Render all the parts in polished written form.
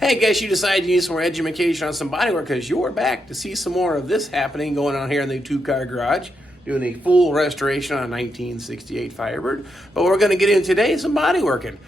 Hey, guess you decided you need some more education on some bodywork because you're back to see some more of this happening going on here in the two-car garage, doing a full restoration on a 1968 Firebird. But we're going to get into today some bodyworking.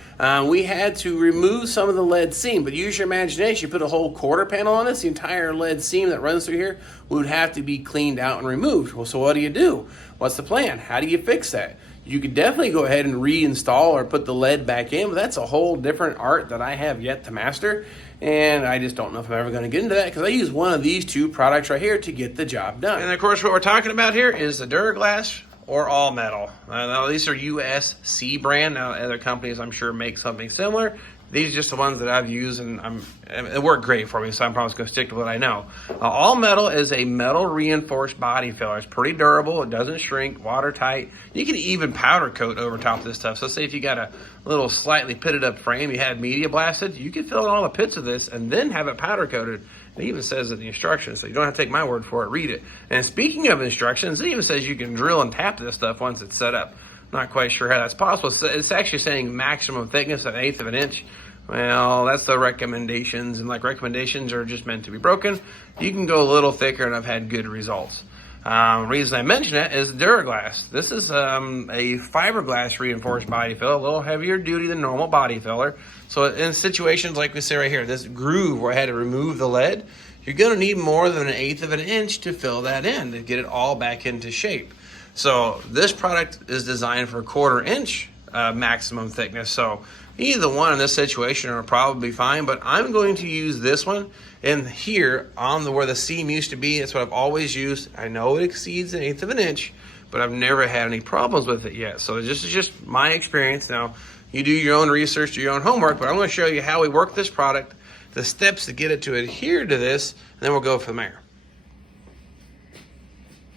We had to remove some of the lead seam, but use your imagination. You put a whole quarter panel on this, the entire lead seam that runs through here would have to be cleaned out and removed. Well, so what do? What's the plan? How do you fix that? You could definitely go ahead and reinstall or put the lead back in, but that's a whole different art that I have yet to master, and I just don't know if I'm ever going to get into that because I use one of these two products right here to get the job done. And of course, what we're talking about here is the Duraglass or all metal. Now these are USC brand. Now other companies I'm sure make something similar. These are just the ones that I've used, and it worked great for me, so I'm probably going to stick to what I know. All metal is a metal reinforced body filler. It's pretty durable. It doesn't shrink, watertight. You can even powder coat over top of this stuff. So say if you got a little slightly pitted up frame, you had media blasted, you can fill in all the pits of this and then have it powder coated. It even says it in the instructions, so you don't have to take my word for it. Read it. And speaking of instructions, it even says you can drill and tap this stuff once it's set up. Not quite sure how that's possible. It's actually saying maximum thickness of 1/8 of an inch. Well, that's the recommendations, and like recommendations are just meant to be broken. You can go a little thicker, and I've had good results. Reason I mention it is Duraglass. This is a fiberglass reinforced body filler, a little heavier duty than normal body filler. So in situations like we see right here, this groove where I had to remove the lead, you're going to need more than 1/8 of an inch to fill that in, to get it all back into shape. So this product is designed for 1/4 inch maximum thickness. So either one in this situation are probably fine, but I'm going to use this one in here on where the seam used to be. That's what I've always used. I know it exceeds 1/8 of an inch, but I've never had any problems with it yet. So this is just my experience. Now, you do your own research, do your own homework, but I'm going to show you how we work this product, the steps to get it to adhere to this, and then we'll go from there.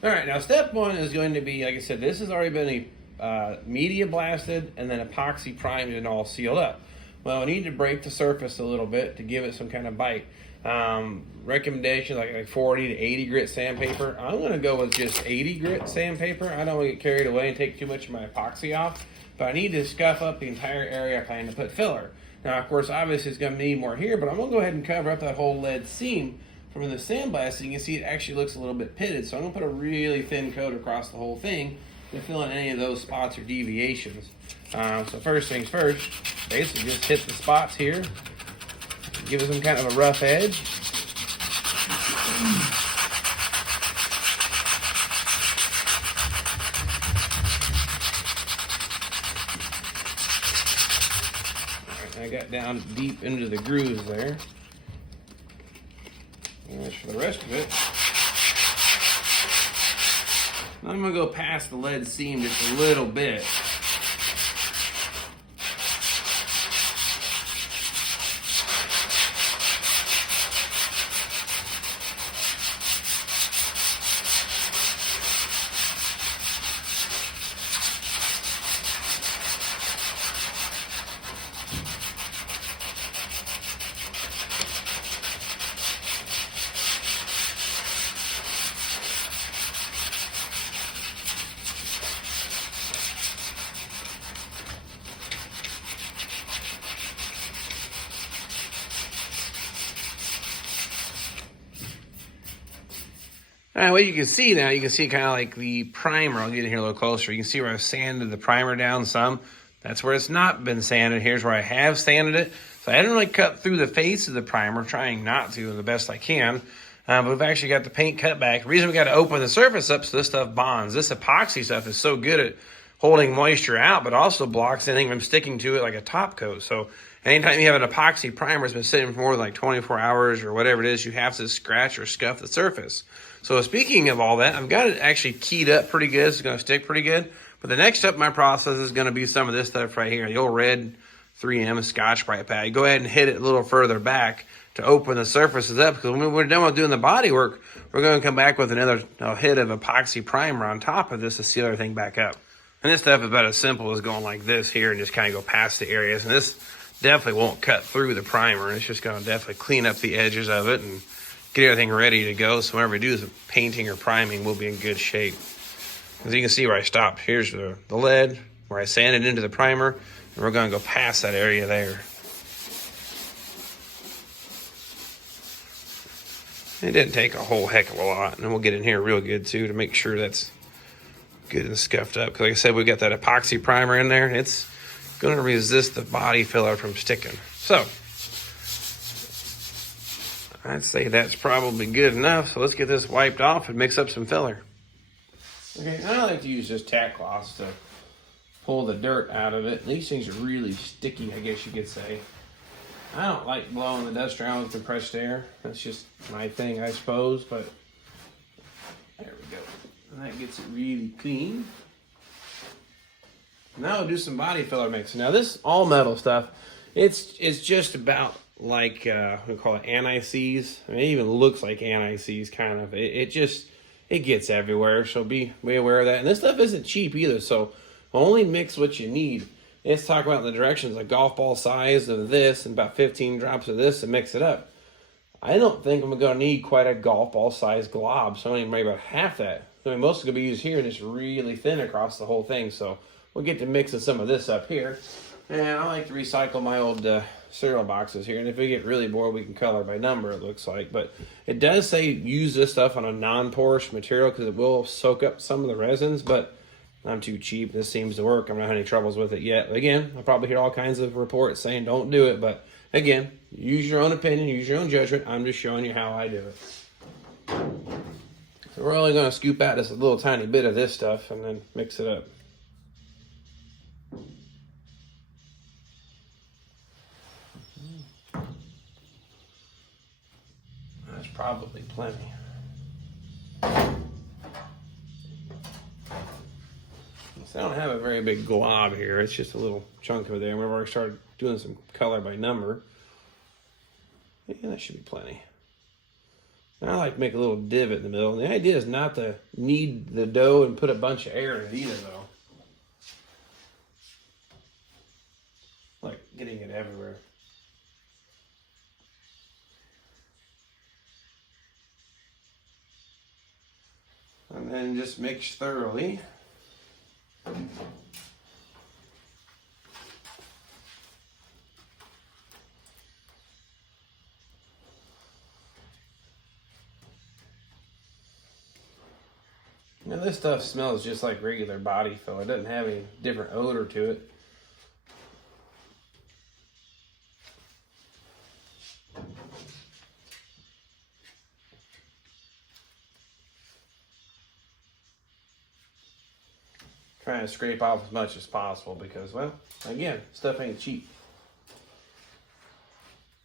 All right, now step one is going to be, like I said, this has already been media blasted and then epoxy primed and all sealed up. Well, I need to break the surface a little bit to give it some kind of bite. Recommendation like 40 to 80 grit sandpaper. I'm going to go with just 80 grit sandpaper. I don't want to get carried away and take too much of my epoxy off, but I need to scuff up the entire area I plan to put filler. Now, of course, obviously it's going to need more here, but I'm going to go ahead and cover up that whole lead seam from the sandblast. So you can see it actually looks a little bit pitted. So I'm going to put a really thin coat across the whole thing to fill in any of those spots or deviations. So first things first, basically just hit the spots here, give it some kind of a rough edge. All right, I got down deep into the grooves there. And as for the rest of it, I'm going to go past the lead seam just a little bit. All right, what you can see now, you can see kind of like the primer. I'll get in here a little closer. You can see where I've sanded the primer down some. That's where it's not been sanded. Here's where I have sanded it. So I didn't really cut through the face of the primer, trying not to the best I can. But we've actually got the paint cut back. The reason we got to open the surface up so this stuff bonds. This epoxy stuff is so good at holding moisture out, but also blocks anything from sticking to it like a top coat. So anytime you have an epoxy primer that's been sitting for more than like 24 hours or whatever it is, you have to scratch or scuff the surface. So speaking of all that, I've got it actually keyed up pretty good. It's going to stick pretty good. But the next step in my process is going to be some of this stuff right here, the old red 3M Scotch-Brite pad. You go ahead and hit it a little further back to open the surfaces up, because when we're done with doing the body work, we're going to come back with another hit of epoxy primer on top of this to seal everything back up. And this stuff is about as simple as going like this here and just kind of go past the areas. And this definitely won't cut through the primer. It's just going to definitely clean up the edges of it and get everything ready to go. So whenever we do some painting or priming, we'll be in good shape. As you can see where I stopped, here's the lead, where I sanded into the primer, and we're going to go past that area there. It didn't take a whole heck of a lot, and we'll get in here real good too to make sure that's good and scuffed up. Because like I said, we got that epoxy primer in there. It's going to resist the body filler from sticking. So I'd say that's probably good enough. So let's get this wiped off and mix up some filler. Okay, I like to use just tack cloths to pull the dirt out of it. These things are really sticky, I guess you could say. I don't like blowing the dust around with compressed air. That's just my thing, I suppose, but there we go. And that gets it really clean. Now we'll do some body filler mixing. Now this all metal stuff, it's just about like, we call it anti-seize. I mean, it even looks like anti-seize kind of. It gets everywhere, so be aware of that. And this stuff isn't cheap either, so only mix what you need. Let's talk about the directions, a golf ball size of this and about 15 drops of this and mix it up. I don't think I'm going to need quite a golf ball size glob, so I'm only maybe about half that. I mean, most of it going to be used here and it's really thin across the whole thing, so we'll get to mixing some of this up here. And I like to recycle my old cereal boxes here, and if we get really bored, we can color by number, it looks like. But it does say use this stuff on a non-porous material because it will soak up some of the resins, but I'm too cheap. This seems to work. I'm not having any troubles with it yet. Again, I'll probably hear all kinds of reports saying don't do it, but again, use your own opinion, use your own judgment. I'm just showing you how I do it. So we're only going to scoop out just a little tiny bit of this stuff and then mix it up. That's probably plenty. I don't have a very big glob here. It's just a little chunk over there. We've already started doing some color by number. Yeah, that should be plenty. And I like to make a little divot in the middle. And the idea is not to knead the dough and put a bunch of air in it either, though. Like getting it everywhere. And then just mix thoroughly. Now this stuff smells just like regular body filler. It doesn't have any different odor to it. Trying to scrape off as much as possible because, well, again, stuff ain't cheap.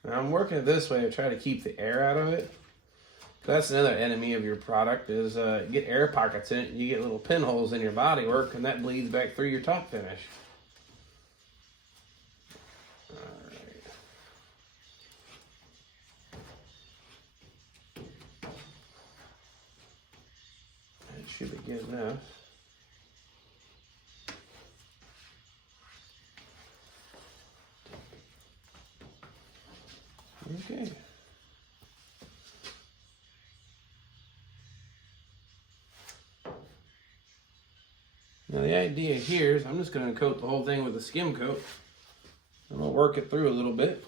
Now I'm working it this way to try to keep the air out of it. That's another enemy of your product is get air pockets in it. You get little pinholes in your bodywork and that bleeds back through your top finish. Alright. That should be good enough. Okay. Now the idea here is I'm just going to coat the whole thing with a skim coat. I'm going to work it through a little bit.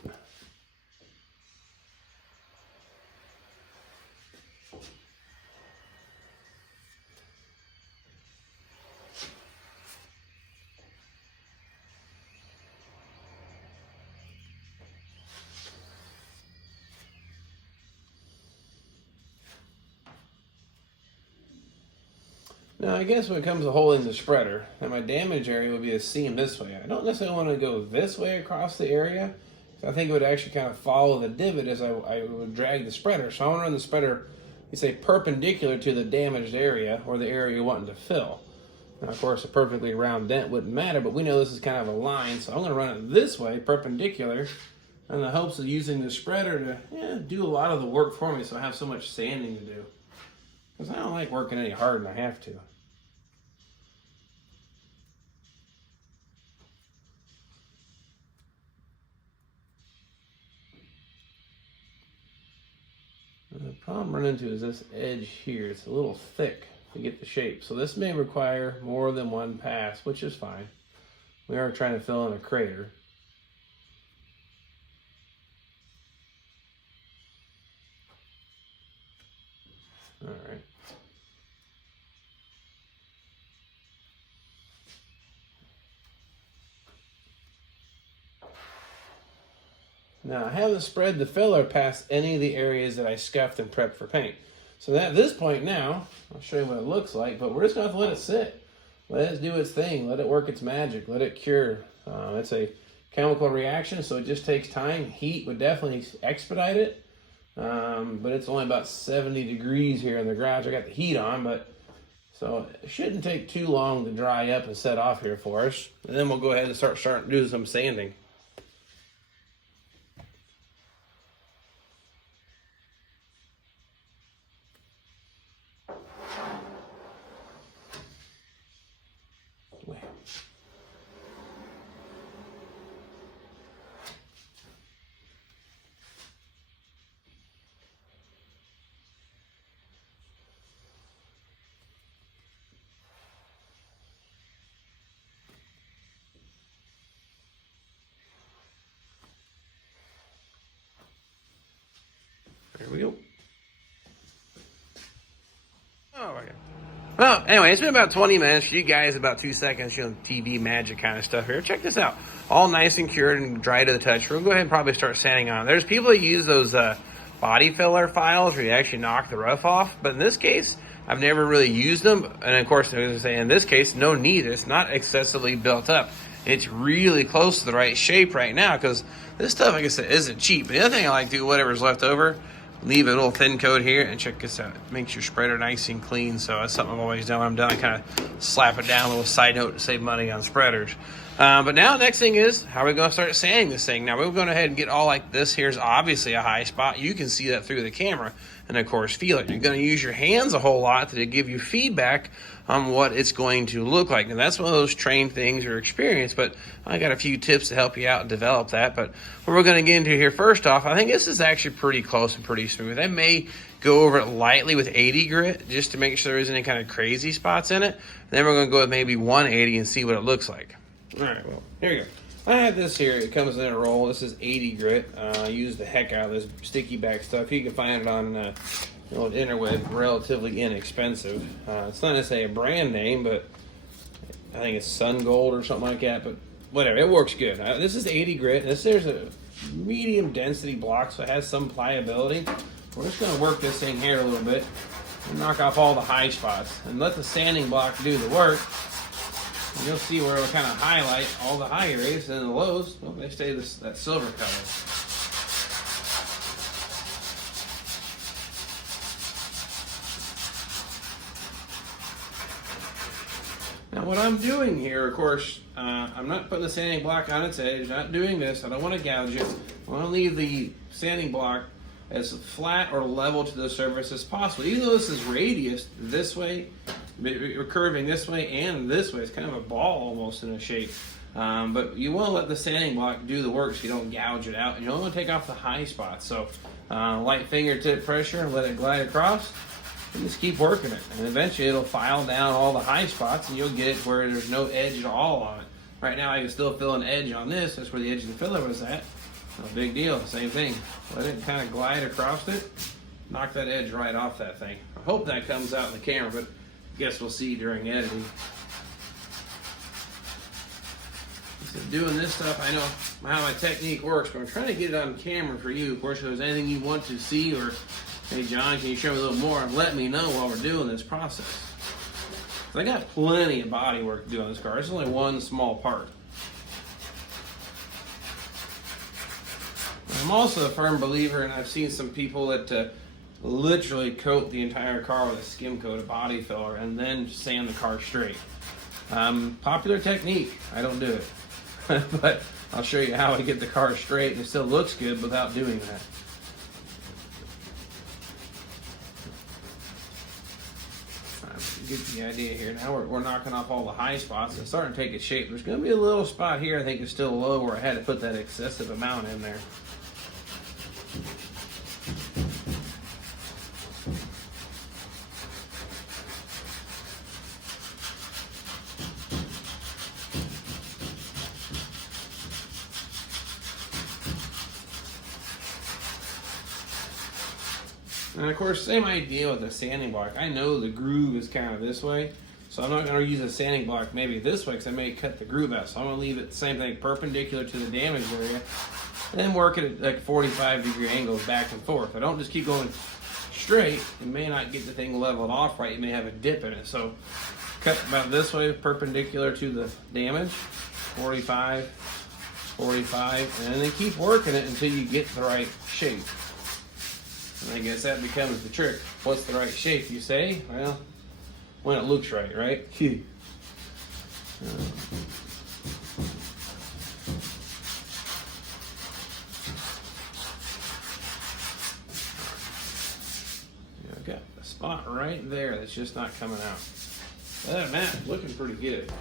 Now I guess when it comes to holding the spreader, now my damage area would be a seam this way. I don't necessarily want to go this way across the area. So I think it would actually kind of follow the divot as I would drag the spreader. So I want to run the spreader, you say, perpendicular to the damaged area or the area you're wanting to fill. Now of course a perfectly round dent wouldn't matter, but we know this is kind of a line. So I'm going to run it this way, perpendicular, in the hopes of using the spreader to do a lot of the work for me so I have so much sanding to do. Because I don't like working any harder than I have to. The problem I'm running into is this edge here. It's a little thick to get the shape. So this may require more than one pass, which is fine. We are trying to fill in a crater. All right. Now, I haven't spread the filler past any of the areas that I scuffed and prepped for paint. So at this point now, I'll show you what it looks like, but we're just going to have to let it sit. Let it do its thing. Let it work its magic. Let it cure. It's a chemical reaction, so it just takes time. Heat would definitely expedite it, but it's only about 70 degrees here in the garage. I got the heat on, but so it shouldn't take too long to dry up and set off here for us. And then we'll go ahead and start doing some sanding. There we go. Oh my God. Well, anyway, it's been about 20 minutes. You guys, about 2 seconds, TV magic kind of stuff here. Check this out. All nice and cured and dry to the touch. We'll go ahead and probably start sanding on. There's people that use those body filler files where you actually knock the rough off. But in this case, I've never really used them. And of course, as I say, in this case, no need. It's not excessively built up. It's really close to the right shape right now because this stuff, like I said, isn't cheap. But the other thing I like to do, whatever's left over, leave a little thin coat here, and check this out. It makes your spreader nice and clean, so that's something I've always done when I'm done. I kind of slap it down, a little side note to save money on spreaders. But now the next thing is, how are we going to start sanding this thing? Now we're going ahead and get all like this. Here's obviously a high spot. You can see that through the camera, and of course feel it. You're going to use your hands a whole lot to give you feedback on what it's going to look like. And that's one of those trained things or experience, but I got a few tips to help you out and develop that. But what we're going to get into here first off, I think this is actually pretty close and pretty smooth. I may go over it lightly with 80 grit just to make sure there isn't any kind of crazy spots in it. Then we're going to go with maybe 180 and see what it looks like. All right, well, here we go. I have this here. It comes in a roll. This is 80 grit. I use the heck out of this sticky back stuff. You can find it on the interweb, relatively inexpensive. It's not necessarily a brand name, but I think it's Sun Gold or something like that. But whatever, it works good. This is 80 grit. There's a medium density block, so it has some pliability. We're just going to work this thing here a little bit and knock off all the high spots and let the sanding block do the work. And you'll see where it'll kind of highlight all the high areas, and the lows, well, they stay that silver color. Now what I'm doing here, of course, I'm not putting the sanding block on its edge, not doing this. I don't want to gouge it. I want to leave the sanding block as flat or level to the surface as possible. Even though this is radius this way, we're curving this way and this way. It's kind of a ball almost in a shape. But you want to let the sanding block do the work so you don't gouge it out. And you only want to take off the high spots. So light fingertip pressure, let it glide across, and just keep working it. And eventually it'll file down all the high spots and you'll get it where there's no edge at all on it. Right now I can still feel an edge on this. That's where the edge of the filler was at. No big deal, same thing. Let it kind of glide across it. Knock that edge right off that thing. I hope that comes out in the camera, but I guess we'll see during editing. So doing this stuff, I know how my technique works, but I'm trying to get it on camera for you. Of course, if there's anything you want to see, or, hey John, can you show me a little more? Let me know while we're doing this process. I got plenty of body work to do on this car. It's only one small part. I'm also a firm believer, and I've seen some people that literally coat the entire car with a skim coat of body filler and then sand the car straight. Popular technique. I don't do it. But I'll show you how I get the car straight and it still looks good without doing that. Get the idea here. Now we're knocking off all the high spots. It's starting to take its shape. There's going to be a little spot here I think is still low where I had to put that excessive amount in there. And of course, same idea with the sanding block. I know the groove is kind of this way, so I'm not going to use a sanding block maybe this way because I may cut the groove out. So I'm going to leave it the same thing, perpendicular to the damaged area, and then work it at like 45-degree angles back and forth. I don't just keep going straight. You may not get the thing leveled off right. You may have a dip in it. So cut about this way, perpendicular to the damage, 45, 45, and then keep working it until you get the right shape. And I guess that becomes the trick. What's the right shape, you say? Well, when it looks right, right? I've got a spot right there that's just not coming out. Other than that, looking pretty good.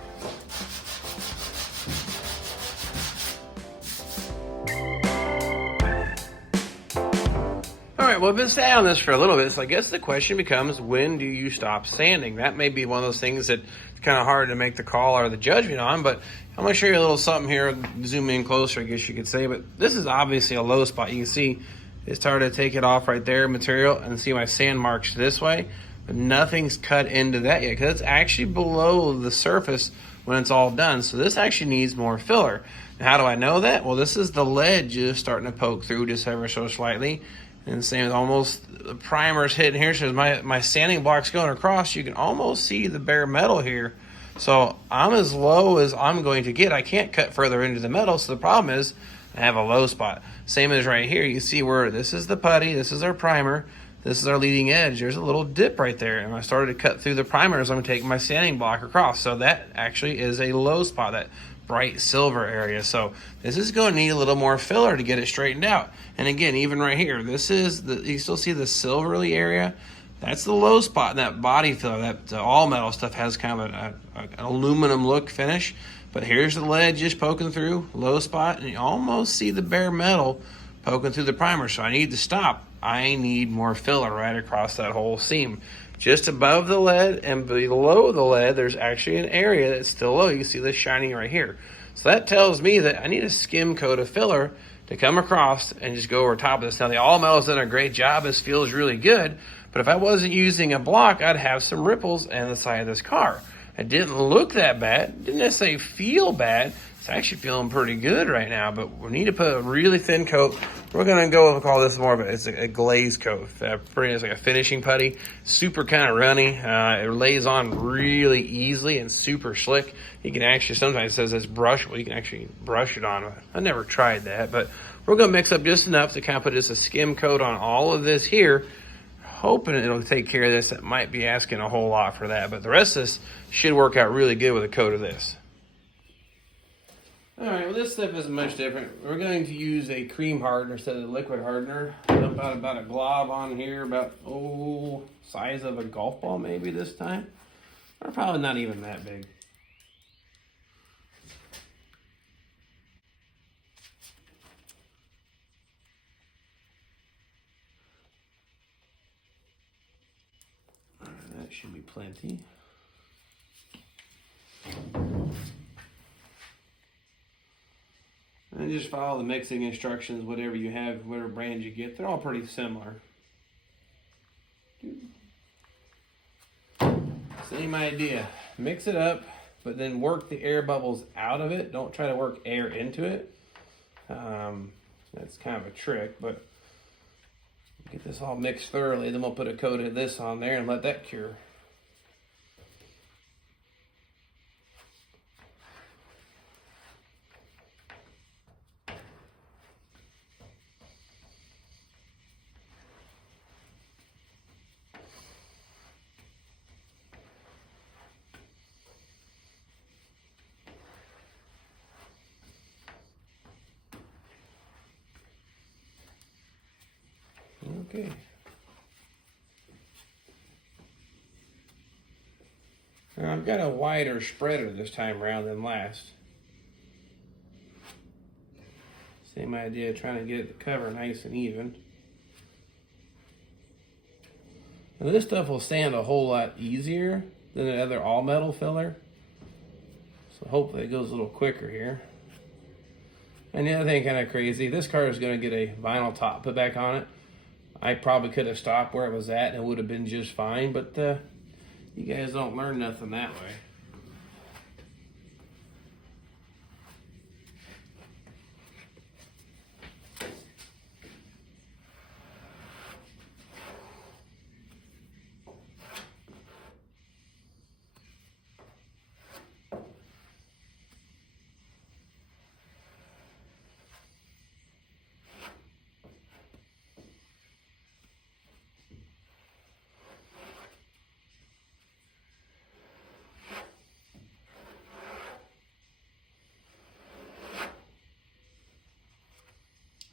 All right, well, I've been staying on this for a little bit, so I guess the question becomes, when do you stop sanding? That may be one of those things that it's kind of hard to make the call or the judgment on, but I'm going to show you a little something here, zoom in closer, I guess you could say, but this is obviously a low spot. You can see it started to take it off right there, material, and see my sand marks this way, but nothing's cut into that yet, because it's actually below the surface when it's all done, so this actually needs more filler. Now, how do I know that? Well, this is the lead just starting to poke through just ever so slightly. And same as almost the primer's hitting here. So my sanding block's going across, you can almost see the bare metal here. So I'm as low as I'm going to get. I can't cut further into the metal, so the problem is I have a low spot. Same as right here. You see where this is the putty, this is our primer, this is our leading edge. There's a little dip right there. And I started to cut through the primer as I'm taking my sanding block across. So that actually is a low spot, that bright silver area. So this is going to need a little more filler to get it straightened out. And again, even right here, this is you still see the silvery area. That's the low spot in that body filler. That all metal stuff has kind of an aluminum look finish. But here's the lead just poking through, low spot, and you almost see the bare metal poking through the primer. So I need to stop. I need more filler right across that whole seam. Just above the lead and below the lead, there's actually an area that's still low. You can see this shining right here. So that tells me that I need a skim coat of filler to come across and just go over top of this. Now, the all metal's done a great job. This feels really good. But if I wasn't using a block, I'd have some ripples on the side of this car. It didn't look that bad. Didn't necessarily feel bad. It's actually feeling pretty good right now, but we need to put a really thin coat. We're gonna go and call this more of it's a glaze coat. It's like a finishing putty, super kind of runny. It lays on really easily and super slick. You can actually, sometimes it says it's brushable. You can actually brush it on. I never tried that, but we're gonna mix up just enough to kind of put just a skim coat on all of this here, hoping it'll take care of this. It might be asking a whole lot for that, but the rest of this should work out really good with a coat of this. All right, well, this stuff isn't much different. We're going to use a cream hardener instead of the liquid hardener. About a glob on here, about, size of a golf ball maybe this time. Or probably not even that big. All right, that should be plenty. And just follow the mixing instructions, whatever you have, whatever brand you get. They're all pretty similar. Same idea. Mix it up, but then work the air bubbles out of it. Don't try to work air into it. That's kind of a trick, but get this all mixed thoroughly. Then we'll put a coat of this on there and let that cure. Okay. Now I've got a wider spreader this time around than last. Same idea, trying to get the cover nice and even. Now this stuff will sand a whole lot easier than the other all metal filler. So hopefully it goes a little quicker here. And the other thing kind of crazy, this car is going to get a vinyl top put back on it. I probably could have stopped where it was at and it would have been just fine, but you guys don't learn nothing that way.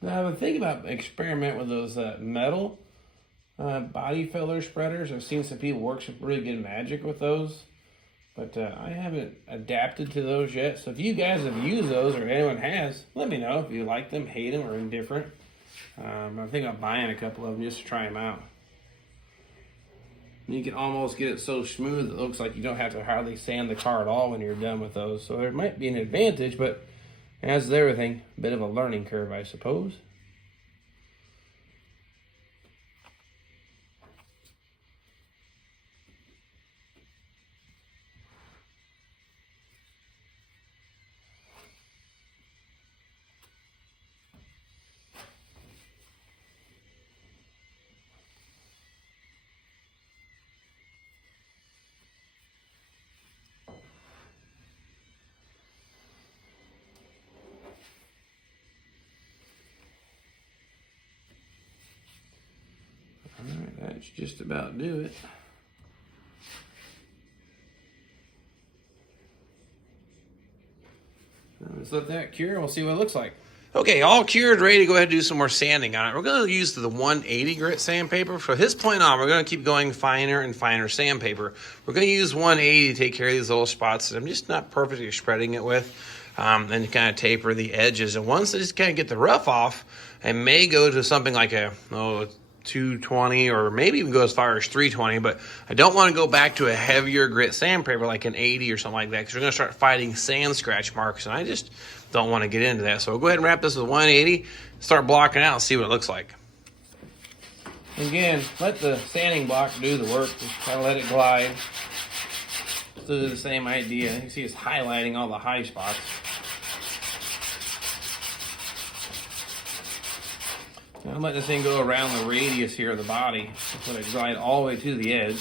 Now, I've been thinking about experiment with those metal body filler spreaders. I've seen some people work some really good magic with those, but I haven't adapted to those yet. So if you guys have used those or anyone has, let me know if you like them, hate them, or indifferent. I'm thinking about buying a couple of them just to try them out. You can almost get it so smooth it looks like you don't have to hardly sand the car at all when you're done with those. So there might be an advantage, but as with everything, a bit of a learning curve, I suppose. Alright, that's just about do it. Let's let that cure and we'll see what it looks like. Okay, all cured, ready to go ahead and do some more sanding on it. We're going to use the 180 grit sandpaper. From this point on, we're going to keep going finer and finer sandpaper. We're going to use 180 to take care of these little spots that I'm just not perfectly spreading it with, and to kind of taper the edges. And once I just kind of get the rough off, I may go to something like a 220 or maybe even go as far as 320, but I don't want to go back to a heavier grit sandpaper like an 80 or something like that, because we're going to start fighting sand scratch marks, and I just don't want to get into that. So we'll go ahead and wrap this with 180, start blocking out and see what it looks like. Again, let the sanding block do the work. Just kind of let it glide. Still do the same idea. You can see it's highlighting all the high spots. Now I'm letting this thing go around the radius here of the body. Just let it glide all the way to the edge.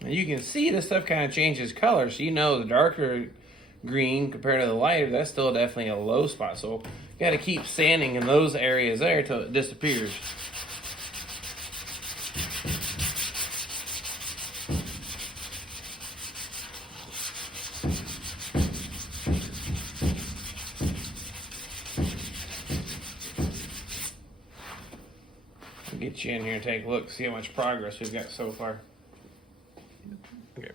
And you can see this stuff kind of changes color, so you know the darker green compared to the lighter, that's still definitely a low spot. So you got to keep sanding in those areas there till it disappears. I'll get you in here and take a look, see how much progress we've got so far. Okay.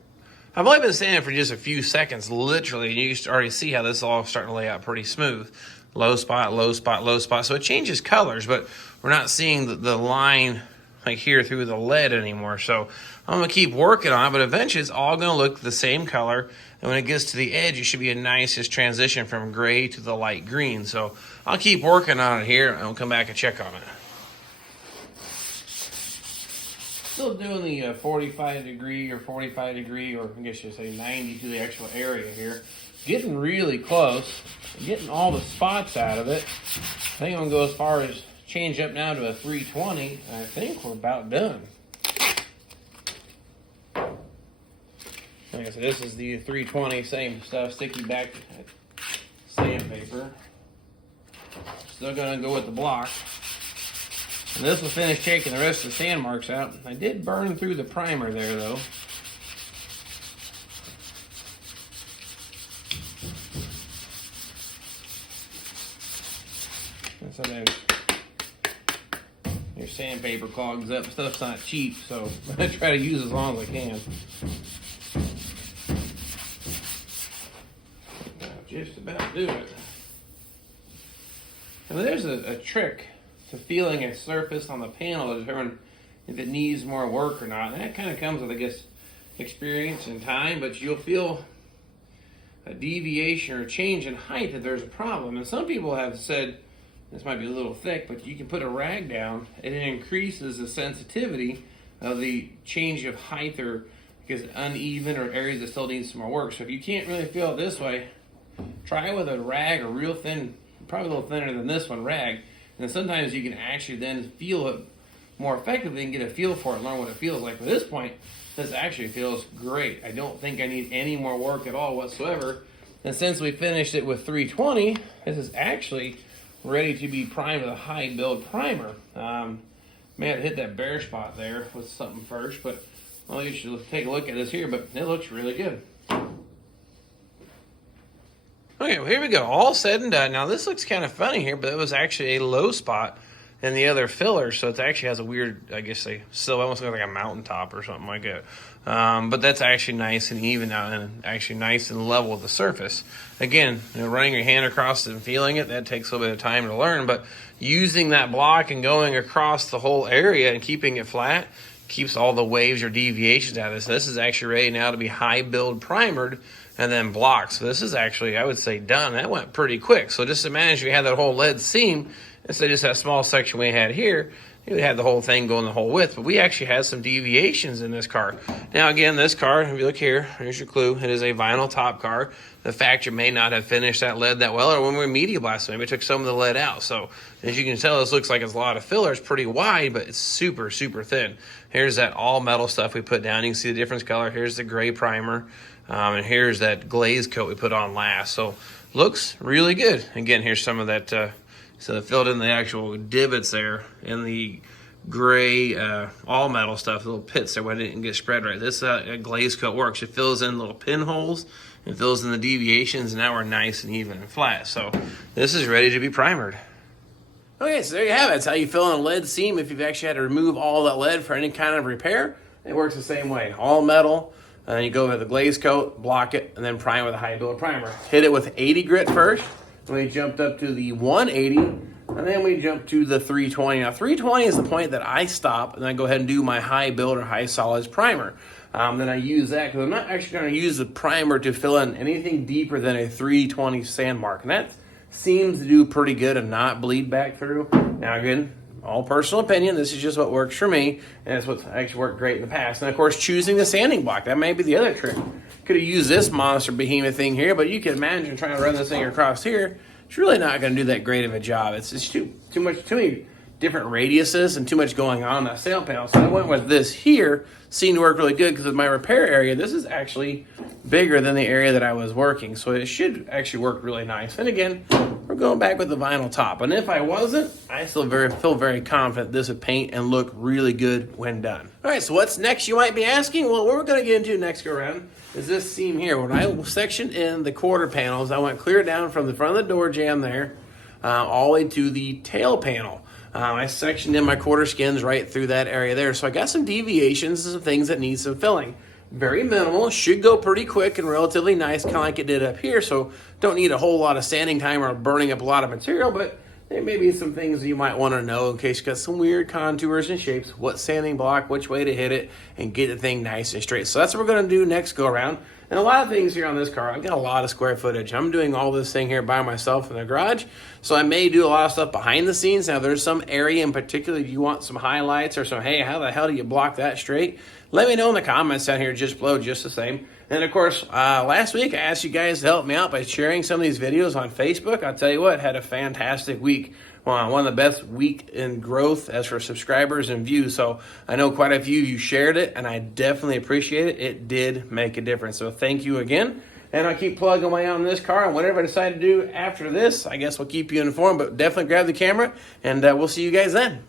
I've only been sanding for just a few seconds, literally, and you can already see how this is all starting to lay out pretty smooth. Low spot, low spot, low spot. So it changes colors, but we're not seeing the line like here through the lead anymore. So I'm going to keep working on it, but eventually it's all going to look the same color. And when it gets to the edge, it should be a nice transition from gray to the light green. So I'll keep working on it here, and I'll come back and check on it. Still doing the 45 degree or 45 degree, or I guess you say 90 to the actual area here. Getting really close. Getting all the spots out of it. I think I'm going to go as far as change up now to a 320. I think we're about done. Like I said, this is the 320, same stuff, sticky back sandpaper. Still going to go with the block. And this will finish taking the rest of the sand marks out. I did burn through the primer there, though. And so then your sandpaper clogs up. Stuff's not cheap, so I try to use as long as I can. just about do it. And there's a trick to feeling a surface on the panel to determine if it needs more work or not. And that kind of comes with, I guess, experience and time, but you'll feel a deviation or change in height if there's a problem. And some people have said, this might be a little thick, but you can put a rag down and it increases the sensitivity of the change of height or because uneven or areas that still need some more work. So if you can't really feel it this way, try it with a rag or real thin, probably a little thinner than this one, rag. And sometimes you can actually then feel it more effectively and get a feel for it and learn what it feels like. But at this point, this actually feels great. I don't think I need any more work at all whatsoever. And since we finished it with 320, this is actually ready to be primed with a high build primer. May have to hit that bare spot there with something first, but I'll let you take a look at this here, but it looks really good. Okay, well, here we go. All said and done. Now, this looks kind of funny here, but it was actually a low spot in the other filler, so it actually has a weird, I guess, still almost looks like a mountaintop or something like that. But that's actually nice and even now and actually nice and level with the surface. Again, running your hand across it and feeling it, that takes a little bit of time to learn, but using that block and going across the whole area and keeping it flat keeps all the waves or deviations out of this. This is actually ready now to be high build primered and then blocked. So this is actually, I would say, done. That went pretty quick. So just imagine you had that whole lead seam instead of just that small section we had here. You would have the whole thing going the whole width, but we actually had some deviations in this car. Now again, this car, if you look here, here's your clue. It is a vinyl top car. The factory may not have finished that lead that well, or when we were media blasting, maybe we took some of the lead out. So as you can tell, this looks like it's a lot of filler. It's pretty wide, but it's super, super thin. Here's that all metal stuff we put down. You can see the difference color. Here's the gray primer, and here's that glaze coat we put on last. So looks really good. Again, here's some of that. So it filled in the actual divots there in the gray all metal stuff, little pits there where it didn't get spread right. This glaze coat works. It fills in little pinholes and fills in the deviations, and now we're nice and even and flat. So this is ready to be primered. Okay, so there you have it. It's how you fill in a lead seam if you've actually had to remove all that lead for any kind of repair. It works the same way. All metal, and you go with the glaze coat, block it, and then prime with a high build primer. Hit it with 80 grit first. We jumped up to the 180, and then we jumped to the 320. Now, 320 is the point that I stop, and I go ahead and do my high build or high solids primer. Then I use that because I'm not actually going to use the primer to fill in anything deeper than a 320 sand mark. And that seems to do pretty good and not bleed back through. Now, again, all personal opinion. This is just what works for me, and it's what's actually worked great in the past. And, of course, choosing the sanding block. That may be the other trick. Could have used this monster behemoth thing here, but you can imagine trying to run this thing across here. It's really not going to do that great of a job. It's just too many different radiuses and too much going on that sail panel. So I went with this here. Seemed to work really good because of my repair area. This is actually bigger than the area that I was working, so it should actually work really nice. And again, we're going back with the vinyl top. And if I wasn't, I still feel very confident this would paint and look really good when done. All right, so what's next, you might be asking? Well, what we're going to get into next go around is this seam here. When I sectioned in the quarter panels, I went clear down from the front of the door jamb there all the way to the tail panel. I sectioned in my quarter skins right through that area there. So I got some deviations and some things that need some filling. Very minimal, should go pretty quick and relatively nice, kind of like it did up here. So don't need a whole lot of sanding time or burning up a lot of material, but there may be some things you might want to know in case you got some weird contours and shapes, what sanding block, which way to hit it, and get the thing nice and straight. So that's what we're going to do next go around. And a lot of things here on this car, I've got a lot of square footage. I'm doing all this thing here by myself in the garage, so I may do a lot of stuff behind the scenes. Now, there's some area in particular you want some highlights or some, hey, how the hell do you block that straight? Let me know in the comments down here just below just the same. And, of course, last week I asked you guys to help me out by sharing some of these videos on Facebook. I'll tell you what, had a fantastic week. One of the best week in growth as for subscribers and views. So I know quite a few of you shared it, and I definitely appreciate it. It did make a difference. So thank you again. And I'll keep plugging away on this car. And whatever I decide to do after this, I guess we'll keep you informed. But definitely grab the camera, and we'll see you guys then.